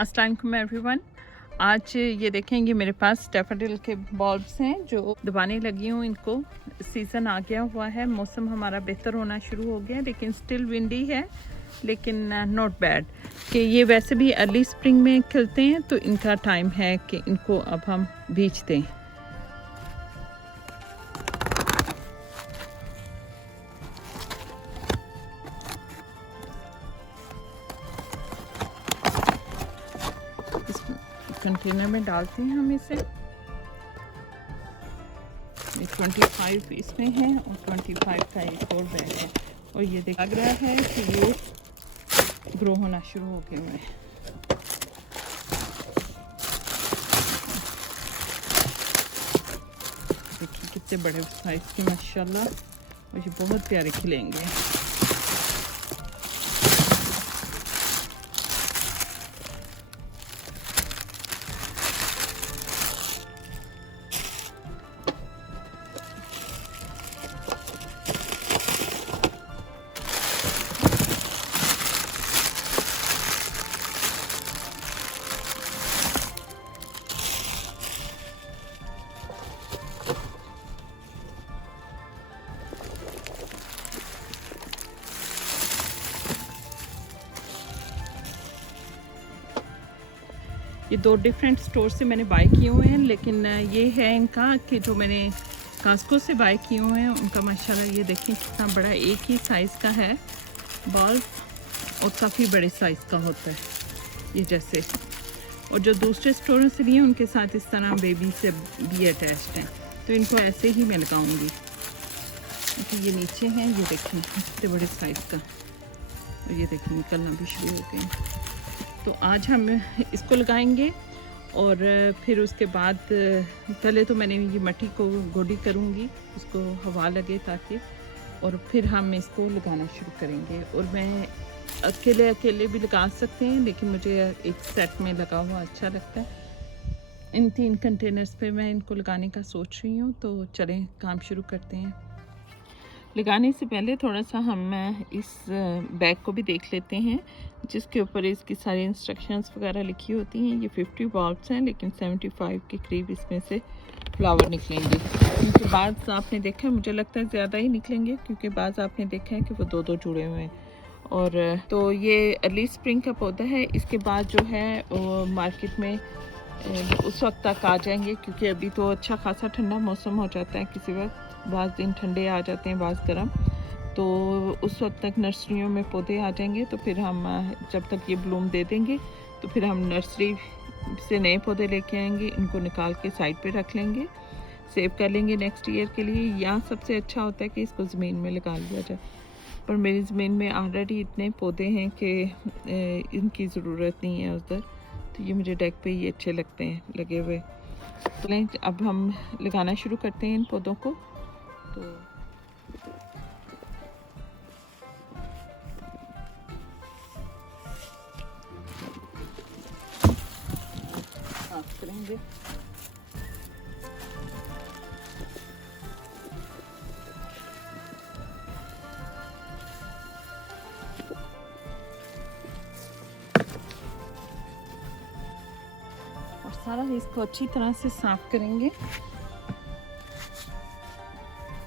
अस्सलाम वालेकुम एवरीवन। आज ये देखेंगे मेरे पास डैफोडिल के बल्ब्स हैं जो दबाने लगी हूँ। इनको सीज़न आ गया हुआ है, मौसम हमारा बेहतर होना शुरू हो गया, लेकिन स्टिल विंडी है, लेकिन नॉट बैड कि ये वैसे भी अर्ली स्प्रिंग में खिलते हैं, तो इनका टाइम है कि इनको अब हम बीज दें। कंटेनर में डालते हैं हम इसे। 25 इसमें है और 25 का एक और बैग है, और ये लग रहा है कि ये ग्रो होना शुरू हो गए हुए हैं। देखिए कितने बड़े साइज के माशाल्लाह, और ये बहुत प्यारे खिलेंगे। ये 2 डिफरेंट स्टोर से मैंने बाय किए हुए हैं, लेकिन ये है इनका कि जो मैंने कास्को से बाय किए हुए हैं उनका माशाल्लाह ये देखें कितना बड़ा एक ही साइज़ का है बल्ब, और काफ़ी बड़े साइज़ का होता है ये जैसे। और जो दूसरे स्टोरों से लिए उनके साथ इस तरह बेबी से भी अटैच्ड हैं, तो इनको ऐसे ही मैं लगाऊंगी। तो ये नीचे हैं, ये देखें कितने बड़े साइज़ का, और ये देखें निकलना भी शुरू हो गए। तो आज हम इसको लगाएंगे, और फिर उसके बाद पहले तो मैंने ये मट्टी को गोडी करूँगी, उसको हवा लगे ताकि, और फिर हम इसको लगाना शुरू करेंगे। और मैं अकेले भी लगा सकते हैं, लेकिन मुझे एक सेट में लगा हुआ अच्छा लगता है। इन 3 कंटेनर्स पे मैं इनको लगाने का सोच रही हूँ, तो चलें काम शुरू करते हैं। लगाने से पहले थोड़ा सा हम इस बैग को भी देख लेते हैं, जिसके ऊपर इसकी सारी इंस्ट्रक्शंस वगैरह लिखी होती हैं। ये 50 बल्ब्स हैं, लेकिन 75 के करीब इसमें से फ्लावर निकलेंगे, क्योंकि बाज़ आपने देखा है, मुझे लगता है ज़्यादा ही निकलेंगे, क्योंकि बाज़ आपने देखा है कि वो 2-2 जुड़े हुए हैं। और तो ये अर्ली स्प्रिंग का पौधा है। इसके बाद जो है वो मार्केट में उस वक्त तक आ जाएंगे, क्योंकि अभी तो अच्छा खासा ठंडा मौसम हो जाता है, किसी वक्त बाज़ दिन ठंडे आ जाते हैं, बाज़ गर्म, तो उस वक्त तक नर्सरियों में पौधे आ जाएंगे। तो फिर हम जब तक ये ब्लूम दे देंगे, तो फिर हम नर्सरी से नए पौधे लेके आएंगे, इनको निकाल के साइड पे रख लेंगे, सेव कर लेंगे नेक्स्ट ईयर के लिए। यहाँ सबसे अच्छा होता है कि इसको ज़मीन में लगा लिया जाए, पर मेरी ज़मीन में ऑलरेडी इतने पौधे हैं कि इनकी ज़रूरत नहीं है उधर, तो ये मुझे डेक पे ही अच्छे लगते हैं लगे हुए। तो अब हम लगाना शुरू करते हैं इन पौधों को। तो साफ करेंगे। और सारा इसको अच्छी तरह से साफ करेंगे।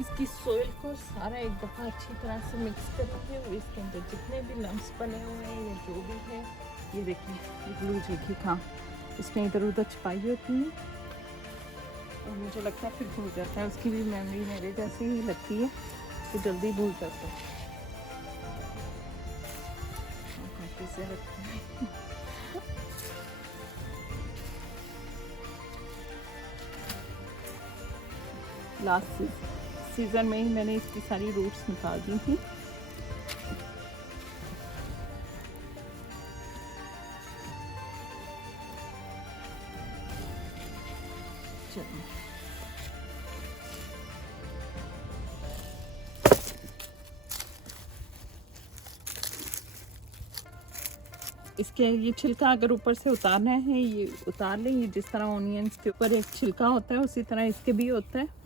इसकी सॉइल को सारा एक दफ़ा अच्छी तरह से मिक्स करके, और इसके अंदर जितने भी लम्स बने हुए हैं या जो भी है, ये देखिए ये ग्लू देखिए कहाँ इसमें इधर उधर छुपाई होती है, और मुझे लगता है फिर भूल जाता है। उसकी भी मेमोरी मेरे जैसी ही लगती है, तो जल्दी भूल जाता है। कैसे रखते हैं लास्ट सीज़न में ही मैंने इसकी सारी रूट्स निकाल दी थी। चलो इसके ये छिलका अगर ऊपर से उतारना है, ये उतार लें। ये जिस तरह ऑनियंस के ऊपर एक छिलका होता है, उसी तरह इसके भी होता है।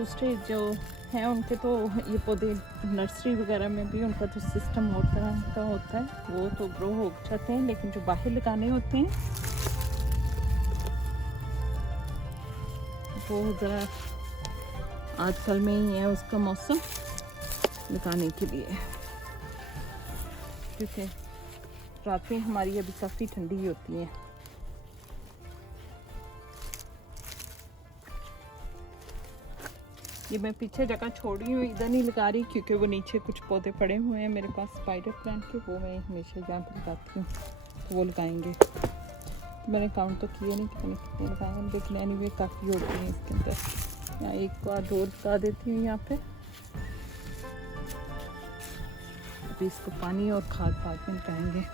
दूसरे जो हैं उनके तो ये पौधे नर्सरी वगैरह में भी उनका तो सिस्टम और तरह का होता है, वो तो ग्रो हो जाते हैं, लेकिन जो बाहर लगाने होते हैं वो ज़रा आजकल में ही है उसका मौसम लगाने के लिए, क्योंकि रातें हमारी अभी काफ़ी ठंडी होती हैं। ये मैं पीछे जगह छोड़ी हूँ, इधर नहीं लगा रही क्योंकि वो नीचे कुछ पौधे पड़े हुए हैं मेरे पास स्पाइडर प्लांट के, वो मैं हमेशा यहाँ पर लगाती हूँ, तो वो लगाएंगे। तो मैंने काउंट तो किए नहीं कि मैंने कितने लगाए हैं, लेकिन एनीवे काफ़ी होती हैं इसके अंदर। यहाँ एक बार दो लगा देती हूँ यहाँ पे। अभी इसको पानी और खाद बाद में लगाएंगे।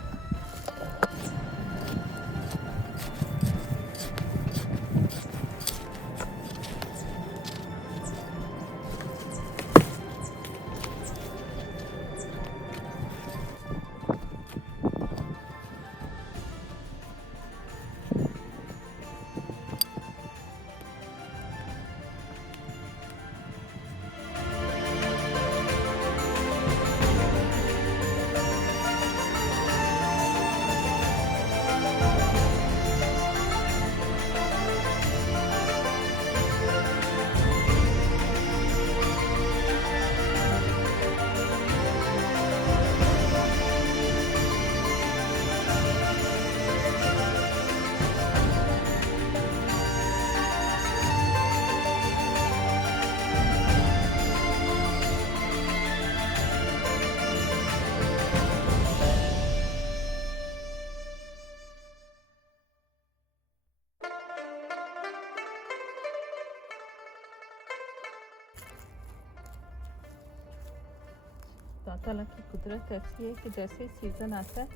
अल्लाह ताला की कुदरत ऐसी है कि जैसे ही सीज़न आता है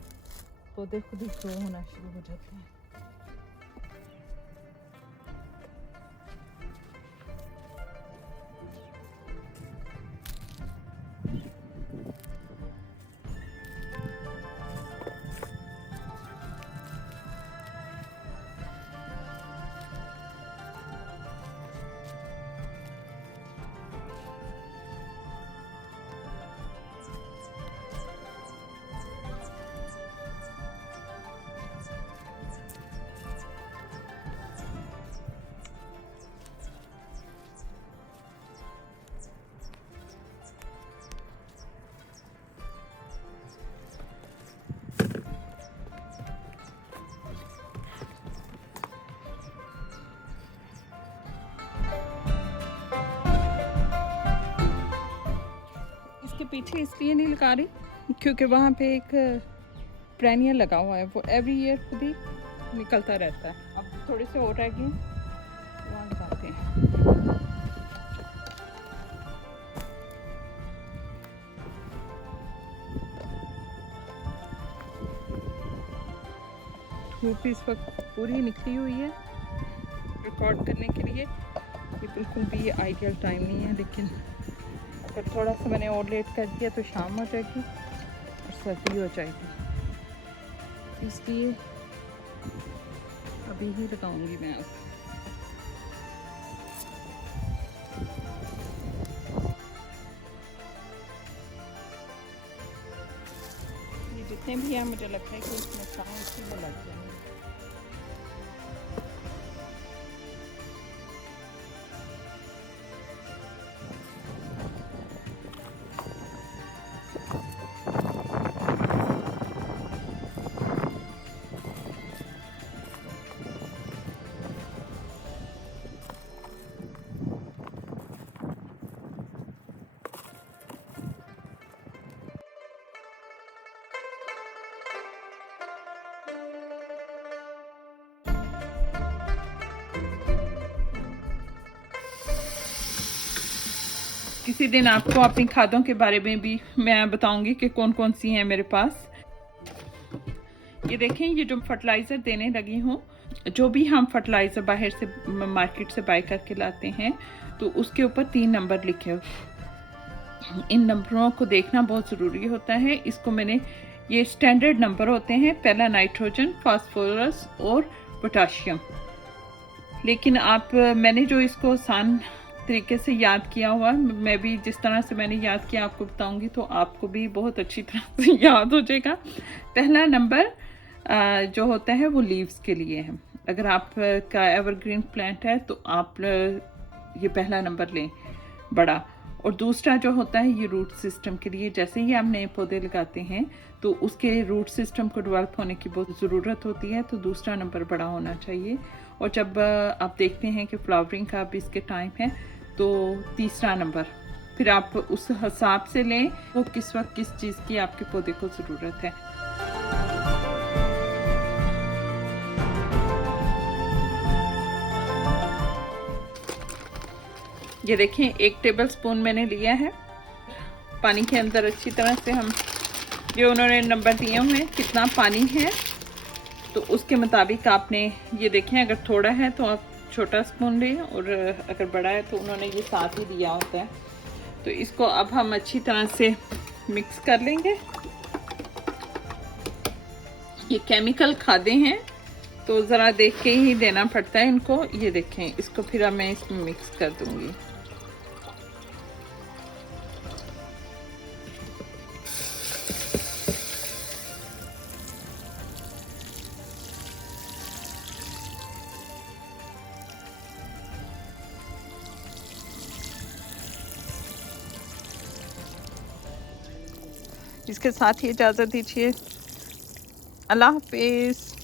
पौधे खुद ही ग्रो होना शुरू हो जाते हैं। पीछे इसलिए नहीं लगा रही क्योंकि वहाँ पे एक पेरेनियल लगा हुआ है, वो एवरी ईयर खुद ही निकलता रहता है। अब थोड़े से और रह गए, वहाँ लगाते हैं। धूप इस वक्त पूरी निकली हुई है रिकॉर्ड करने के लिए। ये बिल्कुल भी आइडियल टाइम नहीं है, लेकिन अगर थोड़ा सा मैंने और लेट कर दिया तो शाम हो जाएगी और सर्दी हो जाएगी, इसलिए अभी ही लगाऊंगी मैं। अब ये जितने भी हैं मुझे लगता है कि इसमें शाम इसी में लग जाएंगे। किसी दिन आपको अपनी खादों के बारे में भी मैं बताऊंगी कि कौन कौन सी हैं मेरे पास। ये देखें, ये जो फर्टिलाइज़र देने लगी हूँ, जो भी हम फर्टिलाइज़र बाहर से मार्केट से बाय करके लाते हैं तो उसके ऊपर 3 नंबर लिखे हुए। इन नंबरों को देखना बहुत ज़रूरी होता है। इसको मैंने, ये स्टैंडर्ड नंबर होते हैं, पहला नाइट्रोजन, फास्फोरस और पोटाशियम। लेकिन मैंने जो इसको आसान तरीके से याद किया हुआ, मैं भी जिस तरह से मैंने याद किया आपको बताऊंगी तो आपको भी बहुत अच्छी तरह से याद हो जाएगा। पहला नंबर जो होता है वो लीव्स के लिए है। अगर आपका एवरग्रीन प्लांट है तो आप ये पहला नंबर लें बड़ा। और दूसरा जो होता है ये रूट सिस्टम के लिए, जैसे ही आप नए पौधे लगाते हैं तो उसके रूट सिस्टम को डेवलप होने की बहुत ज़रूरत होती है, तो दूसरा नंबर बड़ा होना चाहिए। और जब आप देखते हैं कि फ्लावरिंग का भी इसके टाइम है तो तीसरा नंबर, फिर आप उस हिसाब से लें वो किस वक्त किस चीज़ की आपके पौधे को ज़रूरत है। ये देखें 1 टेबल स्पून मैंने लिया है पानी के अंदर। अच्छी तरह से हम ये उन्होंने नंबर दिए हुए हैं कितना पानी है तो उसके मुताबिक आपने ये देखें, अगर थोड़ा है तो आप छोटा स्पून लें और अगर बड़ा है तो उन्होंने ये साथ ही दिया होता है। तो इसको अब हम अच्छी तरह से मिक्स कर लेंगे। ये केमिकल खादे हैं तो ज़रा देख के ही देना पड़ता है इनको। ये देखें, इसको फिर अब मैं इसमें मिक्स कर दूंगी। इसके साथ ही इजाज़त दीजिए। अल्लाह हाफिज़।